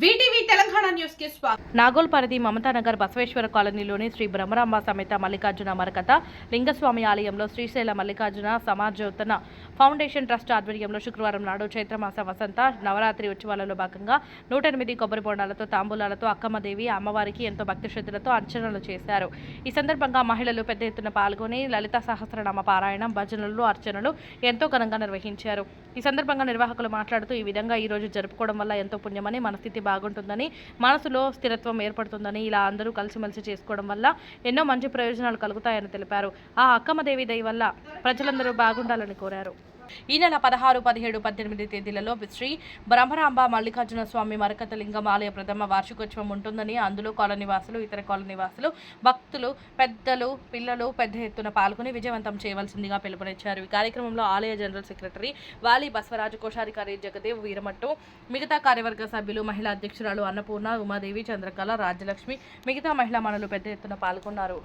VTV Telangana news కి స్వాగతం. నాగోల్ పరిధి మమతానగర్ బసవేశ్వర కాలనీలోని శ్రీ బ్రహ్మరాంబ సమేత మల్లికార్జున మరకత లింగస్వామి ఆలయంలో శ్రీశైల మల్లికార్జున సమాజోత్తన ఫౌండేషన్ ట్రస్ట్ ఆధ్వర్యంలో శుక్రవారం నాడు చైత్రమాస వసంత నవరాత్రి ఉత్సవాలలో భాగంగా 108 కొబ్బరి బొండాలతో తాంబూలాలతో అక్కమ్మదేవి అమ్మవారికి ఎంతో భక్తి శ్రద్ధలతో అర్చనలు చేశారు. ఈ సందర్భంగా మహిళలు పెద్ద ఎత్తున పాల్గొని లలిత సహస్రనామ పారాయణం భజనలు అర్చనలు ఎంతో ఘనంగా నిర్వహించారు. ఈ సందర్భంగా నిర్వాహకులు మాట్లాడుతూ ఈ విధంగా ఈ రోజు జరుపుకోవడం వల్ల ఎంతో పుణ్యమని, మన స్థితి బాగుంటుందని, మనసులో స్థిరత్వం ఏర్పడుతుందని, ఇలా అందరూ కలిసిమెలిసి చేసుకోవడం వల్ల ఎన్నో మంచి ప్రయోజనాలు కలుగుతాయని తెలిపారు. ఆ అక్కమ్మదేవి దయ వల్ల ప్రజలందరూ బాగుండాలని కోరారు. ఈ నెల 16, 17, 18 తేదీలలో శ్రీ బ్రహ్మరాంబ మల్లికార్జున స్వామి మరకత లింగం ఆలయ ప్రథమ వార్షికోత్సవం ఉంటుందని, అందులో కాలనీవాసులు, ఇతర కాలనీవాసులు, భక్తులు, పెద్దలు, పిల్లలు పెద్ద ఎత్తున పాల్గొని విజయవంతం చేయవలసిందిగా పిలుపునిచ్చారు. ఈ కార్యక్రమంలో ఆలయ జనరల్ సెక్రటరీ వాలి బసవరాజు, కోశాధికారి జగదేవ్ వీరమట్టు, మిగతా కార్యవర్గ సభ్యులు, మహిళా అధ్యక్షురాలు అన్నపూర్ణ, ఉమాదేవి, చంద్రకళ, రాజ్యలక్ష్మి, మిగతా మహిళా మనులు పెద్ద ఎత్తున పాల్గొన్నారు.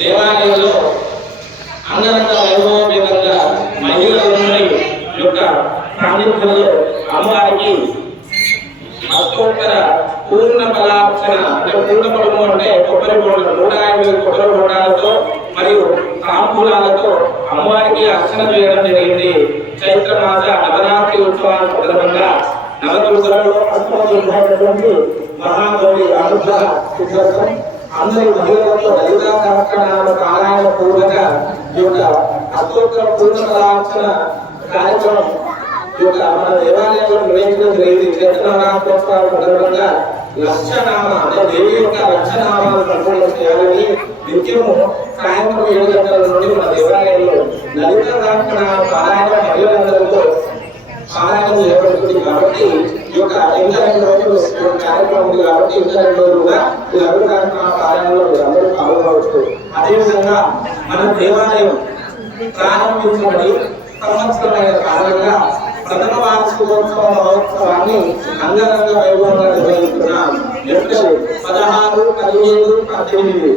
దేవాలయంలో అంగరంగ వైభవపేతంగా మహిళలందరి యొక్క సాన్నిధ్యంలో అమ్మవారికి అష్టోత్తర పూర్ణ ఫలార్చన అంటే పూర్ణ ఫలము అంటే కొబ్బరి బోడలు 108 కొబ్బరి బోడాలతో మరియు తాంబూలాలతో అమ్మవారికి అర్చన చేయడం జరిగింది. చైత్ర మాస నవరాత్రి ఉత్సవాల సందర్భంగా నవదుర్గలలో అష్టమైనటువంటి మహాగౌరి అనుగ్రహ సిద్ధాంతం అందరి మహిళలతో లలితా సహస్రనామ పారాయణ పూర్వక ఈ యొక్క అష్టోత్తర పూర్ణ ఫలార్చన కార్యక్రమం మన దేవాలయంలో నిర్వహించడం జరిగింది. చైత్రనవరాత్రోత్సవాల సందర్భంగా లక్షనామ అంటే దేవి యొక్క లక్షనామాలు సంపూర్ణ చేయాలని నిత్యము సాయంత్రం 7 గంటల నుండి మన దేవాలయంలో లలిత సహస్రనామ పారాయణ మహిళలందరితో పారాయణం చేయబడుతుంది. కాబట్టి ఈ యొక్క ఇంకా 2 రోజులు కార్యక్రమం ఉంది కాబట్టి ఇంకా 2 రోజులుగా ఈ లలిత సహస్రనామ పారాయణలో అందరూ పాల్గొనవచ్చు. అదేవిధంగా మన దేవాలయం ప్రారంభించబడి సంవత్సరమైన కాలంగా ప్రథమ వార్షికోత్సవ మహోత్సవాన్ని అంగరంగ వైభవంగా నిర్వహిస్తున్నాం. ఏప్రిల్ 16, 17, 18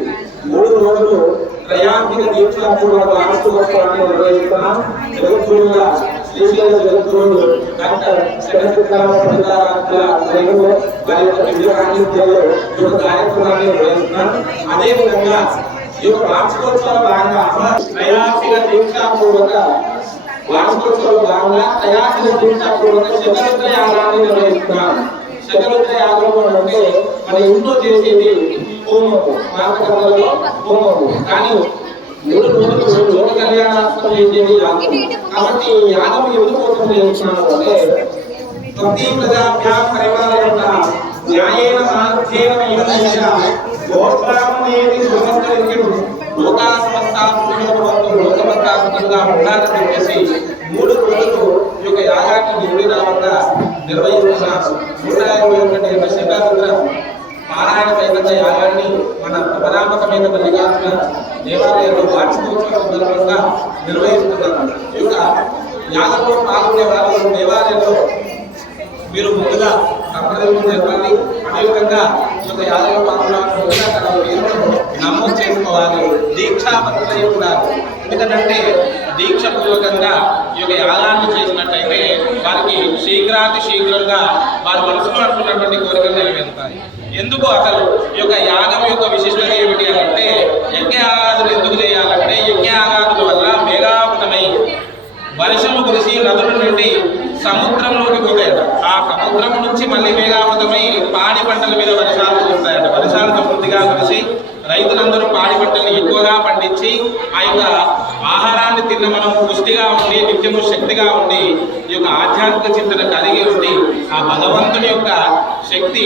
3 రోజులు త్రయాత్మిక దీక్షాపూర్వక వార్షికోత్సవాన్ని నిర్వహిస్తున్నాం. జగద్గురువుల శ్రీశైల జగద్గురువులు డాక్టర్ శరత్కాల వారి యొక్క దివ్య సాన్నిధ్యంలో ఈ యొక్క కార్యక్రమాన్ని నిర్వహిస్తున్నాం. అదేవిధంగా ఈ యొక్క వార్షికోత్సవ భాగంగా త్రయాత్మిక దీక్షాపూర్వక వార్షికోత్సవ భాగంగా తయారు దీక్షాపూర్వక శతరుద్ర యాగాన్ని నిర్వహిస్తున్నాం. శతరుద్ర యాగం అంటే మన ఇంట్లో చేసేది హోమము, నాటకాలలో హోమము, కానీ 3 రోజులు లోక కళ్యాణార్థం చేసేది యాగం. కాబట్టి ఈ యాగం ఎందుకు కోసం చేస్తున్నాము అంటే ప్రతి ప్రజాభ్యాం పరివారణ న్యాయేన సాధ్యేన గోత్రామనేది సమస్తరికం లోకా లోకమంతా ఉండాలని చెప్పేసి 3 రోజులు ఈ యొక్క యాగాన్ని నిర్విరామంగా నిర్వహిస్తున్నాము. 121 శతాబ్ద పారాయణ పైన యాగాన్ని మన పరామకమైన మల్లికార్జున దేవాలయంలో వార్షికోత్సవ సందర్భంగా నిర్వహిస్తున్నాము. ఈ యొక్క యాగంలో పాల్గొనే వారు దేవాలయంలో మీరు ముందుగా సంప్రదింపులు జరపాలి. అదేవిధంగా ఈ యొక్క యాగంలో పాల్గొనాలని తన పేరును నమోదు చేసుకోవాలి. దీక్షాపత్రులై ఉండాలి. ఎందుకంటే దీక్ష పూర్వకంగా ఈ యొక్క యాగాన్ని చేసినట్టయితే వారికి శీఘ్రాతి శీఘ్రంగా వారి మనసులో అనుకున్నటువంటి కోరికలు నెరవేరుతాయి. ఎందుకు అసలు ఈ యొక్క యాగం యొక్క విశిష్టత ఏమిటి అని అంటే యజ్ఞయాగాదులు ఎందుకు చేయాలంటే యజ్ఞయాగాదుల వల్ల మేఘావృతమై వర్షము కురిసి నదుల నుండి సముద్రంలోకి పోతాయట. ఆ సముద్రం నుంచి మళ్ళీ మేఘావృతమై పాడి పంటల మీద వర్షాలు కురుస్తాయట. వర్షాలు సమృద్ధిగా కురిసి రైతులందరూ పాడి పంటలు ఎక్కువగా పండించి ఆ యొక్క ఆహారాన్ని తిన్న మనం పుష్టిగా ఉండి నిత్యము శక్తిగా ఉండి ఈ యొక్క ఆధ్యాత్మిక చింతన కలిగి ఉండి ఆ భగవంతుని యొక్క శక్తి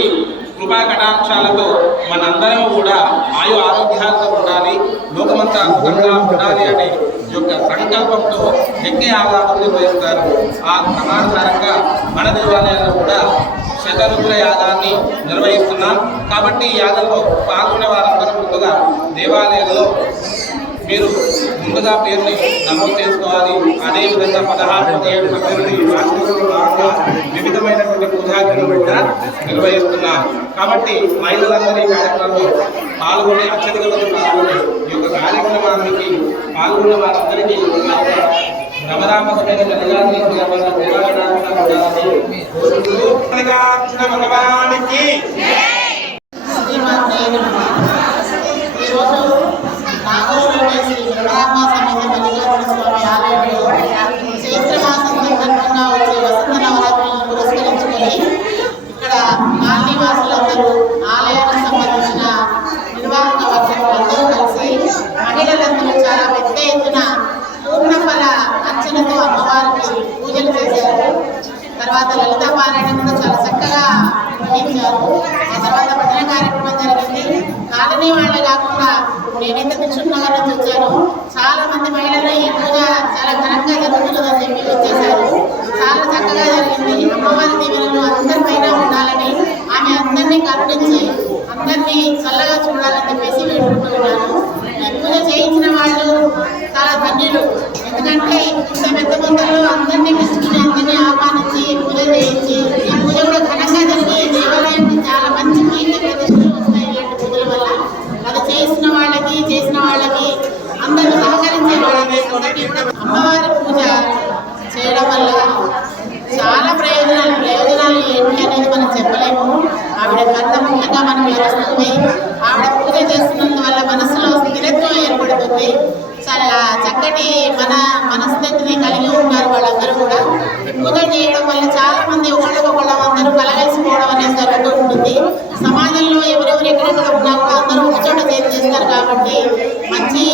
కృపా కటాక్షాలతో మనందరం కూడా ఆయు ఆరోగ్యాలతో ఉండాలి, లోకమంతా అద్భుతంగా ఉండాలి అనే యొక్క సంకల్పంతో యజ్ఞయాగాలను నిర్వహిస్తారు. ఆ క్రమానుసారంగా మన దేవాలయంలో కూడా శతరుద్ర యాగాన్ని నిర్వహిస్తున్నాం. కాబట్టి ఈ యాగంలో పాల్గొనే వారందరూ ముందుగా దేవాలయంలో మీరు ముందుగా పేరుని నమోదు చేసుకోవాలి. అదేవిధంగా 16-17 వివిధమైనటువంటి పూజాగ్రహం కూడా నిర్వహిస్తున్నాం. కాబట్టి మహిళలందరూ ఈ కార్యక్రమంలో పాల్గొని అత్యధికంగా పాల్గొని ఈ యొక్క కార్యక్రమానికి పాల్గొన్న వారందరికీ రమరామకమైన జనగాన్ని భగవానికి చైత్రమాసం సందర్భంగా వచ్చే వసంత నవరాత్రులను పురస్కరించుకొని ఇక్కడ కాలనీవాసులందరూ ఆలయానికి సంబంధించిన నిర్వాహక వర్గంలో కలిసి మహిళలందరూ చాలా పెద్ద ఎత్తున పూర్ణఫల అర్చనతో అమ్మవారికి పూజలు చేశారు. తర్వాత లలితా పారాయణ కూడా చాలా చక్కగా నిర్వహించారు. ఆ తర్వాత భజన కార్యక్రమం జరిగింది. కాలనీ వాళ్ళే కాకుండా నేనైతే దిక్షునగర్ నుంచి వచ్చాను. చాలా మంది మహిళలు ఈ పూజ చాలా ఘనంగా జరుగుతున్నదని చెప్పి వచ్చేసారు. చాలా చక్కగా జరిగింది. అమ్మవారి దీవెనలు అందరిపైన ఉండాలని, ఆమె అందరినీ కరుణించి అందరినీ చల్లగా చూడాలని చెప్పేసి వేడుకుంటున్నాను. ఈ పూజ చేయించిన వాళ్ళు చాలా ధన్యులు. ఎందుకంటే ఇంత పెద్ద మొత్తంలో అందరినీ కృష్ణుని అందరినీ ఆహ్వానించి పూజ చేయించి ఈ పూజ కూడా ఘనంగా జరిగి దేవాలయానికి చాలా మంచి కీర్తి ప్రతిష్టలు వస్తాయి ఇలాంటి పూజల వల్ల. అది చేసిన వాళ్ళకి అందరూ సహకరించే వాళ్ళకి అందరికీ కూడా అమ్మవారి పూజ చేయడం వల్ల చాలా ప్రయోజనాలు ఏంటి అనేది మనం చెప్పలేము. ఆవిడ కర్ణముఖంగా మనకు లభిస్తుంది. ఆవిడ పూజ చేస్తున్నందువల్ల మనసులో స్థిరత్వం ఏర్పడుతుంది. చాలా చక్కటి మనస్థితిని కలిగి ఉంటారు వాళ్ళందరూ కూడా. ఈ పూజ చేయడం వల్ల చాలా మంది ఒకళ్ళకొకళ్ళు అందరూ కలగలిసిపోవడం అనేది జరుగుతూ ఉంటుంది. సమాజంలో ఎవరెవరు ఎక్కడెక్కడ ఉన్నా కూడా అందరూ ఒక చోట చేస్తారు కాబట్టి మంచి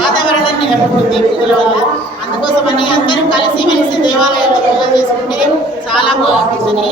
వాతావరణాన్ని ఏర్పడుతుంది పూజల వల్ల. అందుకోసమని అందరూ కలిసి మెలిసి దేవాలయాల్లో పూజ చేసుకుంటే చాలా బాగుంటుందని